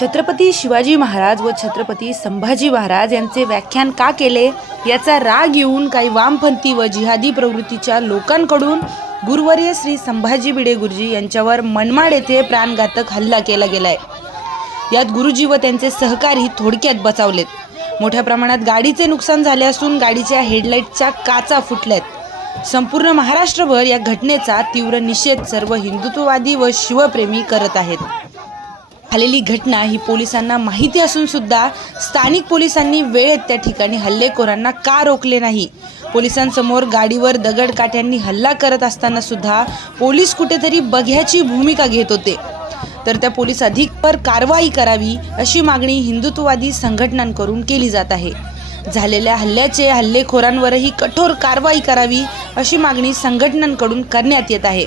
छत्रपती शिवाजी महाराज व छत्रपती संभाजी महाराज यांचे व्याख्यान का केले? याचा राग येऊन काही वामपंथी व जिहादी प्रवृत्तीच्या लोकांकडून गुरुवर्य श्री संभाजी भिडे गुरुजी यांच्यावर मनमाड येथे प्राणघातक हल्ला केला गेलाय. यात गुरुजी व त्यांचे सहकारी थोडक्यात बचावलेत. मोठ्या प्रमाणात गाडीचे नुकसान झाले असून गाडीच्या हेडलाईटच्या काचा फुटल्यात. संपूर्ण महाराष्ट्रभर या घटनेचा तीव्र निषेध सर्व हिंदुत्ववादी व शिवप्रेमी करत आहेत. झालेली घटना ही पोलिसांना माहिती असून सुद्धा स्थानिक पोलिसांनी वेळेत त्या ठिकाणी हल्लेखोरांना का रोखले नाही? पोलिसांसमोर गाडीवर दगडकाठ्यांनी हल्ला करत असताना सुद्धा पोलीस कुठेतरी बघ्याची भूमिका घेत होते. तर त्या पोलीस अधिकवर कारवाई करावी अशी मागणी हिंदुत्ववादी संघटनांकडून केली जात आहे. झालेल्या हल्ल्याचे हल्लेखोरांवरही कठोर कारवाई करावी अशी मागणी संघटनांकडून करण्यात येत आहे.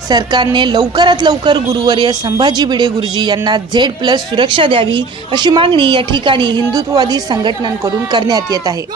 सरकारने लवकरात लवकर गुरुवर्य संभाजी भिडे गुरुजी यांना झेड प्लस सुरक्षा द्यावी अशी मागणी या ठिकाणी हिंदुत्ववादी संघटनांकडून करण्यात येत आहे